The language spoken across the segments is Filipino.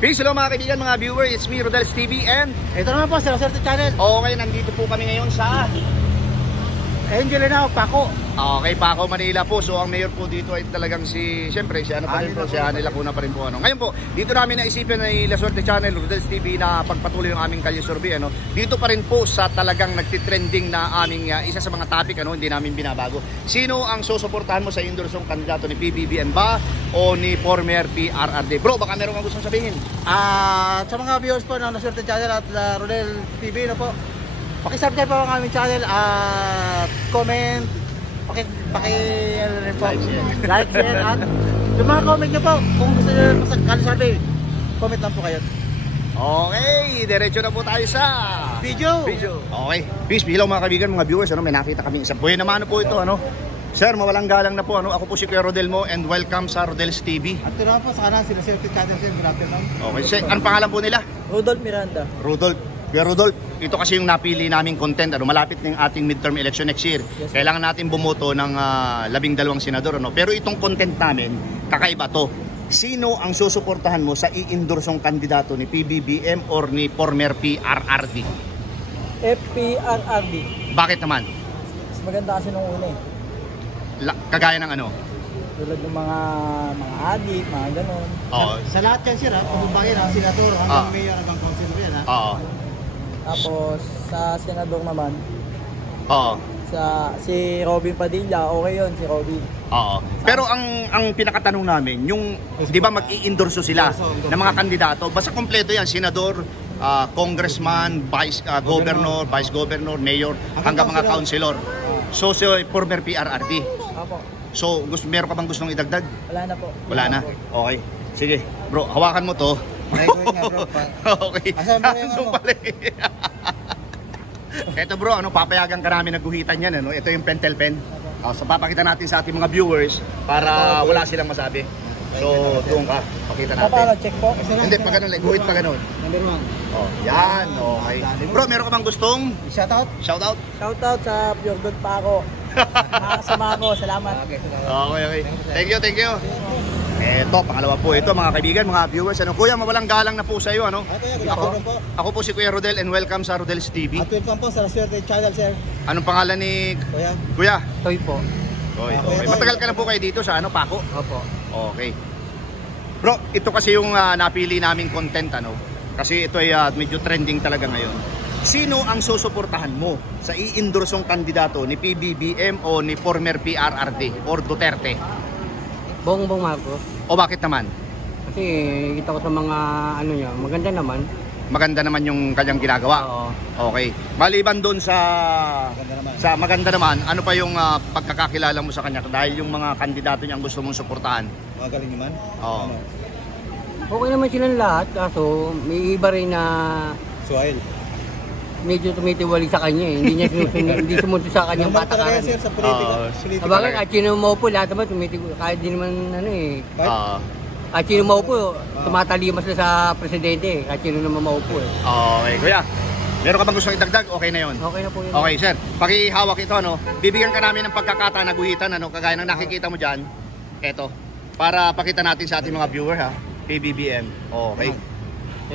Peace, hello mga kaibigan, mga viewer. It's me, Rodel's TV, and ito naman po, sa Swerte Channel. okay, nandito po kami ngayon sa Angel na Paco. Okay, Paco, Manila po. So ang mayor po dito ay talagang siyempre si ano pa rin po, si Ani Lacuna pa rin po. Ngayon po, dito namin naisipin ng La Swerte Channel, Rodel's TV na pagpatuloy yung aming kalye survey. Dito pa rin po sa talagang nagtitrending na aming isa sa mga topic, hindi namin binabago. Sino ang susuportahan mo sa endorsong kandidato ni PBBM ba o ni former PRRD? Bro, baka meron kang gustong sabihin? Sa mga viewers po ng La Swerte Channel at La Rodel TV po, paki-subscribe po ang aming channel at comment, like, share, at yung mga comment nyo po, kung gusto nyo masakali sabi, comment lang po kayo. Okay, diretso na po tayo sa video. Okay, peace, hello mga kaibigan, mga viewers, may nakita kami isang buhay naman po ito, Sir, mawalang galang na po, ako po si Kuya Rodel mo and welcome sa Rodel's TV. At ito naman po sa kanan, si La Swerte Channel, good afternoon. Okay, anong pangalan po nila? Rudolph Miranda. Kuya Rudolph, ito kasi yung napili naming content. Malapit ng ating midterm election next year. Yes, kailangan natin bumoto ng 12 senador. Pero itong content namin, kakaiba to. Sino ang susuportahan mo sa i-endorsong kandidato ni PBBM or ni former PRRD? FPRRD. Bakit naman? Mas maganda kasi nung una Kagaya ng ano? tulad ng mga adik, mga ganon. Oo. Sa lahat yan sir, kung bagay na senador, hanggang mayor, hanggang councilor yan Oo. Tapos sa senador naman, Oo. si Robin Padilla, okay yun si Robin. Oo. Pero ang pinakatanong namin, yung 'di ba mag-i-endorso sila ng mga kandidato, basta kompleto 'yan, senador, congressman, vice governor, vice governor, mayor, hanggang mga councilor. So si former PRRD. Opo. So meron ka bang gustong idagdag? Wala na po. Wala na. Okay. Sige, bro, hawakan mo 'to. Ay, nga bro. Okay. Asan ba yung Ito bro, papayagan ka namin naguhitan yan, Ito yung pentel pen. So papakita natin sa ating mga viewers para wala silang masabi. So doon ka, pakita natin. Check po. Hindi, pa ganun, guhit pa ganun. Number 1. Oh, yan, okay. Bro, meron ka bang gustong Shoutout. shoutout? Shoutout sa Pure Good Paco. Makakasama ko, salamat. Okay. Thank you. Eto, pangalawa po ito mga kaibigan, mga viewers. Kuya, mawalang galang na po sa iyo, Ako po si Kuya Rodel and welcome sa Rodel's TV. At welcome po sa La Swerte Channel, sir. Anong pangalan ni Kuya? Kuya? Toy po. Okay. Matagal ka na po kayo dito sa Paco? Opo. Okay. Bro, ito kasi yung napili naming content, Kasi ito ay medyo trending talaga ngayon. Sino ang susuportahan mo sa i-endorsong kandidato ni PBBM o ni former PRRD or Duterte? Bongbong Marcos. O bakit naman? Kasi kita ko sa mga niya, maganda naman. Maganda naman yung kanyang ginagawa. Oo. Okay. Maliban doon sa maganda naman, ano pa yung pagkakakilala mo sa kanya dahil yung mga kandidato niya ang gusto mong suportahan? Magaling naman. Oo. Okay naman silang lahat, kaso may iba rin na medyo tumitiwali sa kanya Hindi niya hindi sumunod sa kanyang patakaran. Sa politika. Sabagay, at sino maupo, lahat naman tumitiwali. Kahit di naman at sino maupo, tumatalimas na sa presidente Kahit sino naman maupo Okay, kuya. Meron ka bang gustong idagdag? Okay na yun. Okay na po yun. Okay, sir. Pakihawak ito, Bibigyan ka namin ng pagkakataon na guhitan, kagaya ng nakikita mo dyan. Eto. Para pakita natin sa ating mga viewer, PBBM. Okay.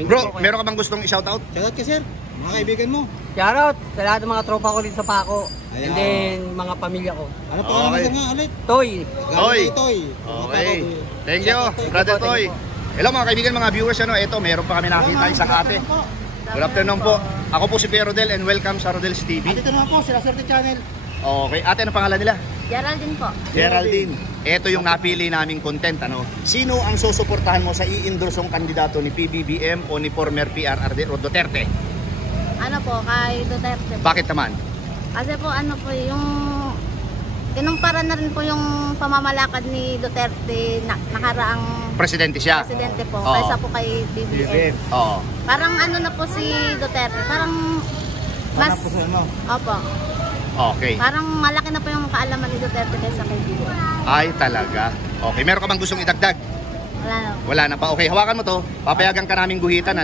Bro, meron ka bang gustong i-shoutout? Shoutout ka, sir. Mga kaibigan mo. Shoutout sa lahat ng mga tropa ko dito sa Paco. And then, mga pamilya ko. Ano pa naman nga ulit? Toy. Toy. Okay. Thank you, Brother Toy. Hello mga kaibigan, mga viewers, ito, meron pa kami nakita isang ate. Good afternoon po. Ako po si Kuya Rodel and welcome sa Rodel's TV. At ito naman po, si La Swerte Channel. Okay, ate, ano pangalan nila? Geraldine po. Geraldine. Ito yung napili naming content, Sino ang susuportahan mo sa i-endorsong kandidato ni PBBM o ni former PRRD o Duterte? Ano po, kay Duterte po. Bakit naman? Kasi po kinumpara na rin po yung pamamalakad ni Duterte nakaraang Presidente siya. presidente po, Oo. kaysa po kay BBM. Oo. Parang na po si Duterte, parang mas, opo, Okay. parang malaki na po yung kaalaman ni Duterte kaysa kay BBM. Ay, talaga. Okay, meron ka bang gustong idagdag? Wala na. Wala na pa. Okay, hawakan mo to. Papayagan ka naming guhitan,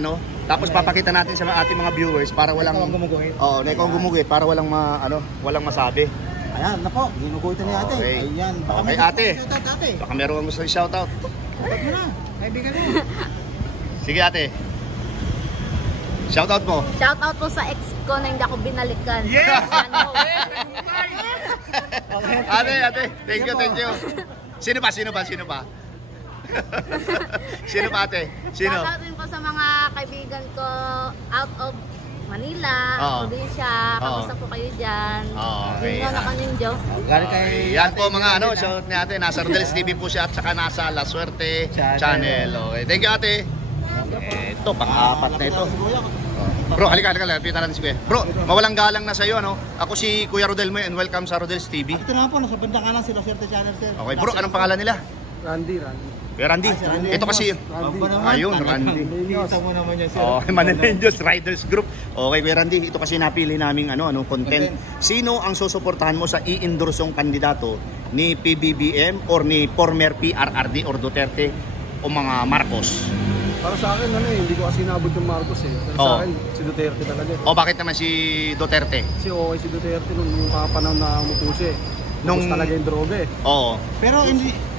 Tapos papakita natin sa ating mga viewers para walang gumuguhit. na ikaw gumuguhit para walang walang masabi. Ayan, na po. Ginuguhitan ni ate. Okay. Ayan. Okay, ate. Shoutout, ate. Baka meron kang gusto i-shoutout. Shoutout mo na. Kaibigan mo. Sige ate. Shoutout mo. Shoutout po sa ex ko na hindi ako binalikan. Yes! Ano? Ate, thank you. Sino pa? Sino pa ate? Sino? Shoutout rin po sa mga kaibigan ko out of Manila, Oo. probinsya. Kamusta po kayo dyan? Okay. Yun nga nakaninjo. Galing kay... Yan po mga ano, shoutout ni ate. Nasa Rodel's TV po siya at saka nasa La Suerte Channel. Okay, thank you ate. Ito, pang-apat na ito. Bro, halika, lapitan natin si Kuya. Bro, mawalang galang na sa'yo, ano? Ako si Kuya Rodel mo and welcome sa Rodel's TV. Ito na po, nasa bandang kanan sila Swerte Channel, sir. Okay, bro, anong pangalan nila? Randy. Kuya Randy. Ito kasi, ayun, Randy. Kita mo naman yan, sir. Oh, Mananenjos Riders Group. Okay, Kuya Randy, ito kasi napili naming content. Sino ang susuportahan mo sa i-endorsong kandidato ni PBBM or ni former PRRD or Duterte o mga Marcos? Para sa akin, hindi ko kasi naabot yung Marcos eh. Pero sa akin, si Duterte talaga. O bakit naman si Duterte? Kasi okay si Duterte nung panahon na umupo siya eh. Nung talaga yung droga eh. Oo. Pero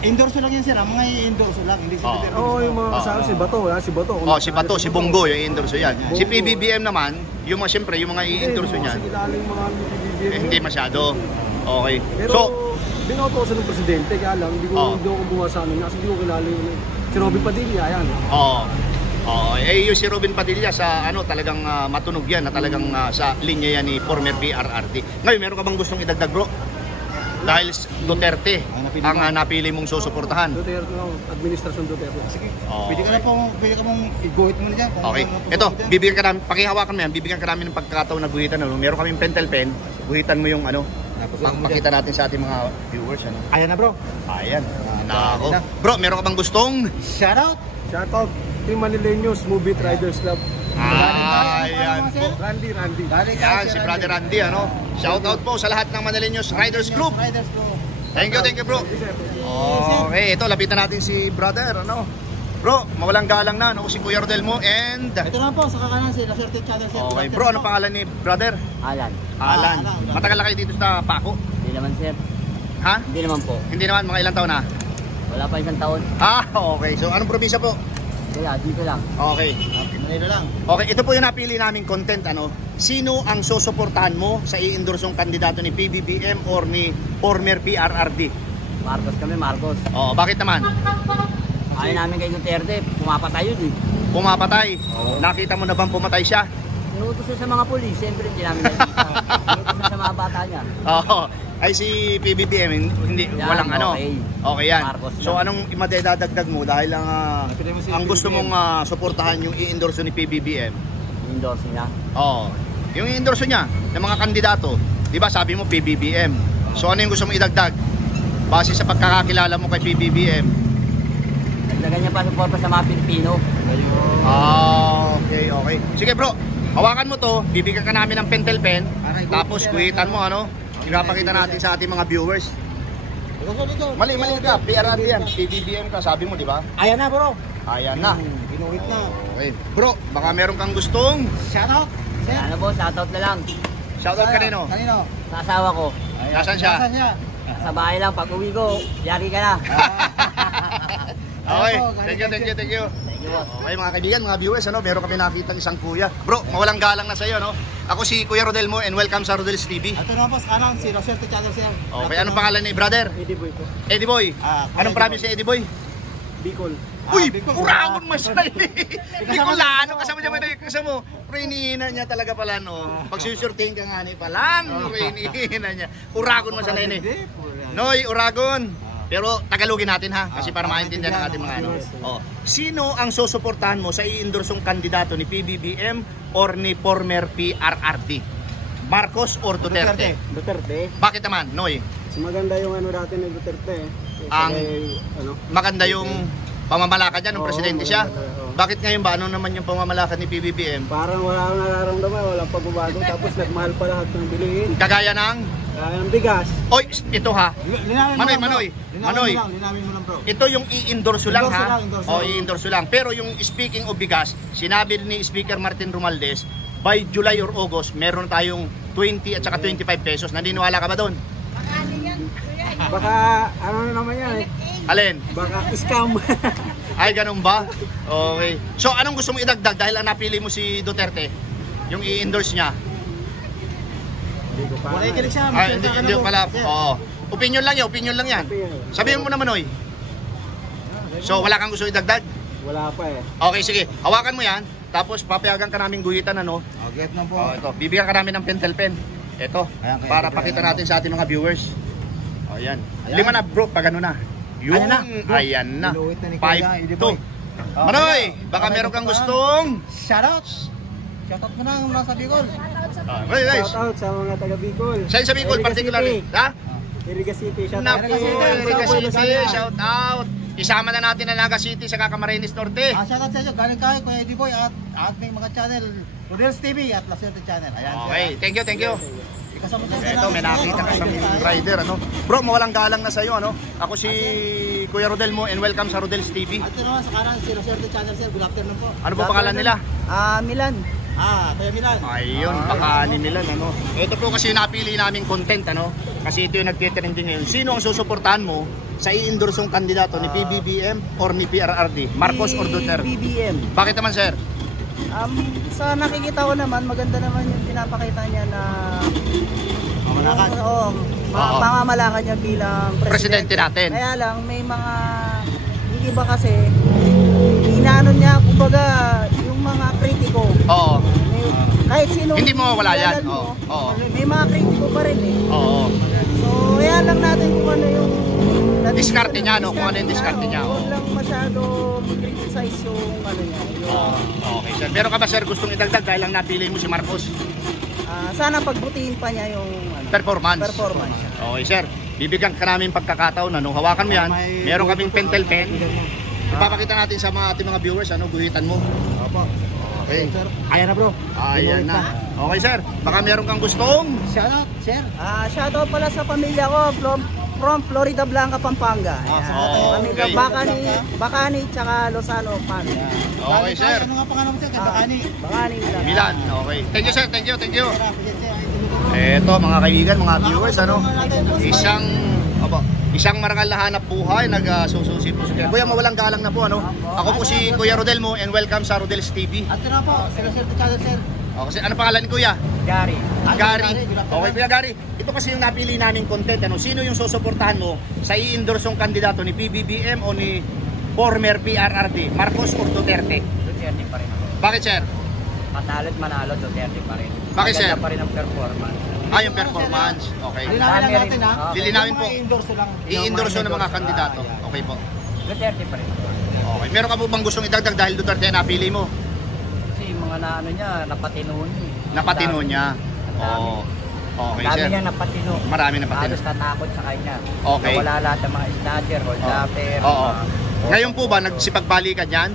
endorso lang yan, sir. Mga i-endorso lang, hindi si Duterte. Oo, yung mga kasama, si Bato. Si Bato. Si Bato, si Bongo, yung i-endorso yan. Si PBBM naman, yung mga siyempre, yung mga i-endorso niyan. Kasi kilala yung mga PBBM. Hindi masyado. Okay. Pero, So, binoto ko sa ng presidente, kaya lang, hindi ko buha sa ano niya. Kasi hindi ko kilala yun eh. Si Robin Padilla, yan. yung si Robin Padilla sa talagang matunog yan na talagang sa linya yan ni former PRRD. Ngayon, meron ka bang gustong idagdag, bro? Dahil Duterte ang napili mong susuportahan. Duterte lang, administrasyon Duterte. Sige. Pwede ka mong i-guhit mo na dyan. Okay. Ito, bibigyan ka namin, pakihawakan mo yan, bibigyan ka namin ng pagkakataon na guhitan. Meron kaming pentel pen, guhitan mo yung pakita natin sa ating mga viewers. Ayan na, bro. Ayan. Nako. Bro, meron ka bang gustong? Shoutout. Shoutout, Team Manileños, Movie Riders Club. Ayan po. Randy. Yan, si Brother Randy, Shoutout po sa lahat ng Manileños Riders Group. Thank you, bro. Okay, ito, lapitan natin si Brother, Bro, mawalang galang na, si Kuya Rodel mo and... Ito na po, sa kakanan si La Suerte Channel. Okay, bro, ano pangalan ni Brother? Alan. Alan. Matagal na kayo dito sa Paco? Hindi naman, sir. Ha? Hindi naman po. Hindi naman, mga ilang taon na? Wala pa isang taon. Okay. So, anong probinsya po? Kaya, dito lang. Okay. Manila lang. Okay, ito po yung napili naming content, Sino ang susuportahan mo sa i-endorsong kandidato ni PBBM or ni former PRRD? Marcos kami, Marcos. Bakit naman? Ayaw namin kay Duterte, pumapatay yun eh. Pumapatay? Nakita mo na bang pumatay siya? Inuutos siya sa mga polis, siyempre hindi namin nakikita. Inuutos siya sa mga bata niya. Ay si PBBM, hindi, Yan, walang okay. Okay yan. Marcos So lang. anong madadagdag mo dahil ang gusto mong suportahan yung i-endorso ni PBBM? Endorse niya. Yung i-endorso niya ng mga kandidato, di ba sabi mo PBBM. So ano yung gusto mong idagdag? Base sa pagkakakilala mo kay PBBM. Nagdagan niya pa suporta sa mga Pilipino. Okay. Sige bro, hawakan mo to, bibigyan ka namin ng pentel pen, tapos kuhitan mo ipapakita natin sa ating mga viewers. Mali ka, PRRD yan, PBBM ka, sabi mo di ba? Ayan na, bro. Ayan na. Ginuhit na. Okay. Bro, baka meron kang gustong Shoutout. Ano po, shoutout na lang. shoutout kanino? Kanino? Sa asawa ko. Nasaan siya? Nasaan siya? Sa bahay lang, pag uwi ko, yari ka na. Okay, thank you. Thank you, boss. Okay mga kaibigan, mga viewers, meron kami nakita isang kuya. Bro, mawalang galang na sa'yo, Ako si Kuya Rodel mo and welcome sa Rodel's TV. Ito na po, sa kanan si La Suerte Channel, sir. Okay, anong pangalan ni brother? Eddie Boy ko. Eddie Boy. Anong province ni Eddie Boy? Bicol. Uy, Bicol. Uragon masay. Bicolano, kasama mo. Rainina niya talaga pala, Pag susurting ka nga ni palang, rainina niya. Uragon masay na Noy, Uragon. Pero tagalogin natin kasi para maintindihan ng ating mga Sino ang susuportahan mo sa i-endorsong kandidato ni PBBM or ni former PRRD? Marcos or Duterte? Duterte. Bakit naman, Noy? Maganda yung dati ni Duterte. Maganda yung pamamalakad niya nung presidente siya. Bakit ngayon ba? Ano naman yung pamamalakad ni PBBM? Parang wala akong nararamdaman, walang pagbabago. Tapos nagmahal pa lahat ng bilihin. Kagaya ng... Ang bigas. Oy, ito Manoy. Linawin mo lang, bro. Ito yung i-endorso lang Endorso lang. I-endorso lang. Pero yung speaking of bigas, sinabi ni Speaker Martin Romualdez, by July or August, meron tayong 20 at saka 25 pesos. Naniniwala ka ba doon? Baka, ano na naman yan Alin? Baka scam. Ay, ganun ba? Okay. So, anong gusto mo idagdag dahil ang napili mo si Duterte? Yung i-endorse niya? Wala ikinig siya. Ay, hindi pala. Oo. Opinion lang yan, opinion lang yan. Sabihin mo naman, Oy. So, wala kang gusto idagdag? Wala pa eh. Okay, sige. Hawakan mo yan. Tapos, papayagan ka namin guhitan, ano? Okay, na po. Oh, ito. Bibigyan ka namin ng pentel pen. Ito. Ayan, Para kaya- pakita natin sa ating mga viewers. O, yan. Ayan. 5 na, bro. Pag ano na. Yun. Ayan na, bro. Ayan na. Iluwit na ni Kuya, 5-2. Manoy, baka meron kang gustong... Shoutouts! Shoutout mo na ang nasa Bicol. Hey, guys. Shout out sa mga taga Bicol. Saan sa Bicol, Erica particularly? City. Ha? Erica City, shout out. Naku, Erica Shout out. City, shout out. Isama na natin ang Naga City sa Camarines Norte. Shoutout sa inyo. Galing kayo, Kuya Eddie Boy at ating mga channel. Rodel's TV at La Suerte Channel. Ayan. Okay, thank you, thank you. Kasama tayo. Ito, may nakita ka sa rider, ano? Bro, mawalang galang na sa'yo, ano? Ako si Kuya Rodel mo and welcome sa Rodel's TV. At ito naman sa kanan, si La Suerte Channel, sir. Good afternoon po. Ano po pangalan nila? Milan. Kuya Milan. Ayun, baka ni Milan, ano? Ito po kasi yung napili naming content, ano? Kasi ito yung nagtitrending ngayon. Sino ang susuportahan mo sa i-endorsong kandidato ni PBBM or ni PRRD? Marcos or Duterte? BBM. Bakit naman, sir? Sa nakikita ko naman, maganda naman yung pinapakita niya na Mamalakan. Oo, Oo. pamamalakad niya bilang Presidente natin. Kaya lang, may mga yung iba kasi inaano niya, kumbaga, yung mga kritiko. Oo. Kahit sino Hindi mo mawala yan. kilala mo, Oo. may mga kritiko pa rin eh. Oo. So, kaya lang natin kung ano yung Diskarte niya, no? Kung ano yung diskarte niya, oo. Huwag lang masyado mag-criticize yung ano niya. Oo. Okay, sir. Meron ka ba, sir, gustong idagdag dahil lang napili mo si Marcos? Sana pagbutihin pa niya yung ano, Performance. performance. Okay, sir. Bibigyan ka namin pagkakataon, ano? Hawakan mo yan. Meron kaming pentel pen. Ipapakita natin sa mga ating mga viewers, ano? Guhitan mo. Opo. Okay. Sir. Ayan na bro. Ayan na. Okay, sir. Baka meron kang gustong... Shoutout, sir. Shoutout pala sa pamilya ko from Florida Blanca, Pampanga. Pamilya okay. Bacani tsaka Lozano family. Okay, sir. Ano nga pangalan mo, sir? Kay Bacani. Bacani lang. Milan. Okay. Thank you, sir. Thank you, thank you. Eto, mga kaibigan, mga viewers, ano? Isang marangal na hanap buhay, nagsususi po siya. Kuya, mawalang galang na po, ano? Ako po si Kuya Rodel mo and welcome sa Rodel's TV. At ito na po, si La Suerte Channel, sir. Okay, ano pangalan ni Kuya? Gary. Gary. Okay, Kuya Gary. Ito kasi yung napili naming content, ano? Sino yung susuportahan mo sa i-endorsong kandidato ni PBBM o ni former PRRD, Marcos or Duterte? Duterte pa rin ako. Bakit, sir? Matalo't manalo, Duterte pa rin. Bakit, sir? Maganda pa rin ang performance. Yung performance. Okay. Lilinawin lang natin, ha? Lilinawin po. I-endorse lang. I-endorse ng mga kandidato. Okay po. Duterte pa rin ako. Okay. Meron ka po bang gustong idagdag dahil Duterte ang napili mo? Kasi yung mga naano niya, napatino niya. Napatino niya. Oo. Okay, Dami sir. niya napatino. Marami napatino. Halos natakot sa kanya. Okay. Nawala lahat ng mga snatcher, hold upper. Oo. Ngayon po ba, nagsipagbalikan yan?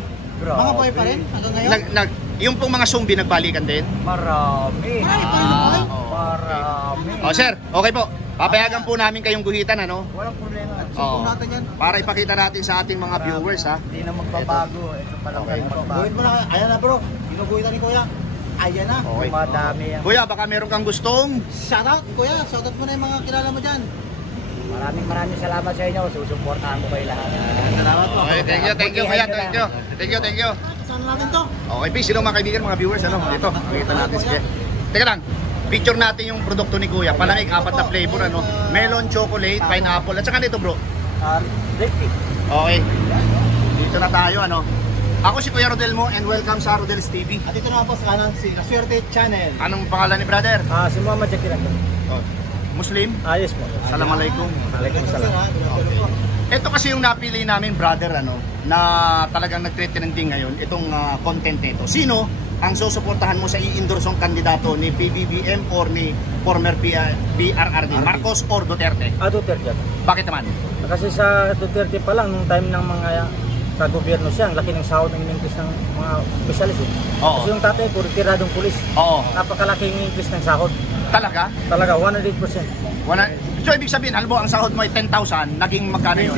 Mga boy pa rin, hanggang ngayon. Yung pong mga zombie nagbalikan din? Marami. Marami. Oh, sir, okay po. Papayagan po namin kayong guhitan, ano? Walang problema. Oo. natin yan. Para ipakita natin sa ating mga viewers, ha? Hindi na magbabago. Ito pa lang Okay. magbabago. Buhin mo na. Ayan na bro. Ginuguhitan ni Kuya. Ayan na. Okay. Madami yan. Kuya, baka meron kang gustong? Shoutout, Kuya. Shoutout mo na yung mga kilala mo dyan. Maraming salamat sa inyo. Susuportahan ko kayo lahat. Salamat po. Okay, thank you, kuya. Thank you. Saan natin to? Okay, peace. Hello mga kaibigan, mga viewers, ano? Ito, makita natin sige. Teka lang, picture natin yung produkto ni Kuya. Palamig, 4 na flavor, ano? Melon, chocolate, pineapple, at saka dito, bro. Lefty. Okay. Dito na tayo, ano? Ako si Kuya Rodel mo and welcome sa Rodel's TV. At ito naman po sa kanan, si La Suerte Channel. Anong pangalan ni brother? Si Muhammad Jakir Anton. Oh. Muslim? Yes po. Assalamualaikum. Waalaikumsalam. Ito kasi yung napili namin brother, ano, na talagang nagtre-trending ngayon, itong content nito. Sino ang susuportahan mo sa i-endorsong kandidato ni PBBM or ni former PRRD, Marcos or Duterte? Duterte. Bakit naman? Kasi sa Duterte pa lang, nung time ng mga sa-gobyerno siya, ang laki ng sahod ng inimpress ng mga opisyalis. Oo. Kasi yung tatay ko, retiradong pulis. Oo. Napakalaking increase ng sahod. Talaga? Talaga, 100%. So ibig sabihin, alam mo, ang sahod mo ay 10,000, naging magkano yun?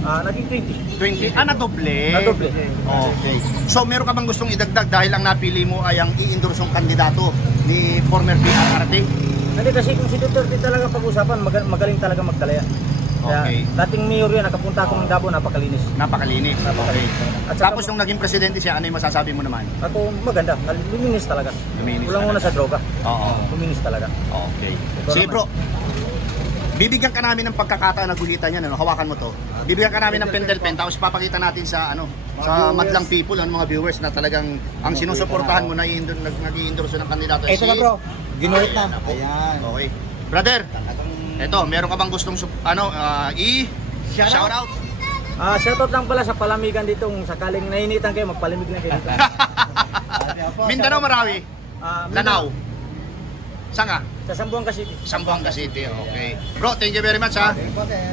Naging 20. 20? Nadoble. Nadoble. Okay. So meron ka bang gustong idagdag dahil ang napili mo ay ang i-endorsong kandidato ni former PRRD? Hindi kasi kung si Duterte talaga pag-usapan, magaling talaga magdalaya. Okay. Dating mayor yun, nakapunta ako ng Davao, napakalinis. Napakalinis. Okay. At saka- Tapos nung naging presidente siya, ano yung masasabi mo naman? Ako maganda, luminis talaga. Luminis Kulang muna talaga. sa droga. Oo. Luminis talaga. Okay. Sige bro, bibigyan ka namin ng pagkakataon na guhitan yan, ano? Hawakan mo to. Bibigyan ka namin ng pentel pen, tapos papakita natin sa sa madlang people, mga viewers na talagang ang sinusuportahan mo na nag-i-endorse ng kandidato. Ito na bro, ginuhit na. Ayan. Okay. Brother, eto, meron ka bang gustong shout out? Shoutout lang pala sa palamigan dito, kung sakaling nainitan kayo, magpalamig na kayo dito. Mindanao, Marawi, Lanao. Saan ka? Sa Zamboanga City. Zamboanga City, okay. Bro, thank you very much ha.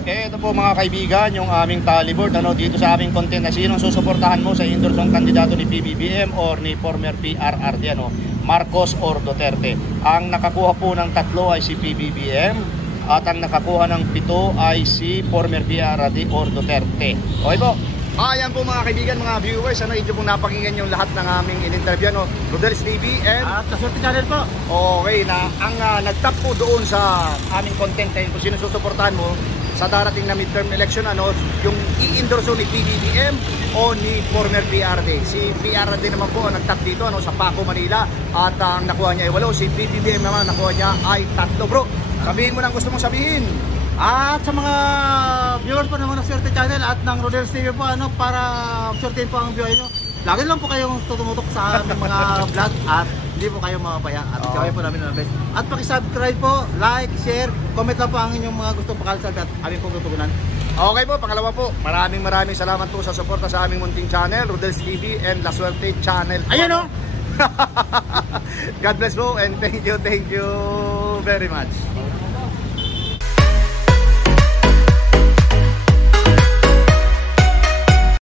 Ito po mga kaibigan, yung aming tally board dito sa aming content na sinong susuportahan mo sa endorsong kandidato ni PBBM or ni former PRRD, Marcos or Duterte. Ang nakakuha po ng 3 ay si PBBM at ang nakakuha ng 7 ay si former PRRD or Duterte. Okay po. Ayan po mga kaibigan, mga viewers, ito pong napakinggan yung lahat ng aming in-interview, Rodel's TV and At Laswerte Channel po. okay, na ang nagtap po doon sa aming content ay kung sino susuportahan mo sa darating na midterm election, yung i-endorso ni PBBM o ni former PRD. Si PRD naman po ang nagtap dito sa Paco, Manila, at ang nakuha niya ay 8. Si PBBM naman nakuha niya ay 3. Bro, sabihin mo na ang gusto mong sabihin. At sa mga viewers po naman ng Laswerte Channel at ng Rodel's TV po, para sortein po ang buhay nyo, lagi lang po kayong tutumutok sa aming mga vlog at hindi po kayo mapapaya at gawin po namin ng best. At pakisubscribe po, like, share, comment lang po ang inyong mga gustong pakalisal at aming pong tutugunan. Okay po, pangalawa po, maraming salamat po sa suporta sa aming munting channel, Rodel's TV and Laswerte Channel. Ayan God bless po and thank you very much.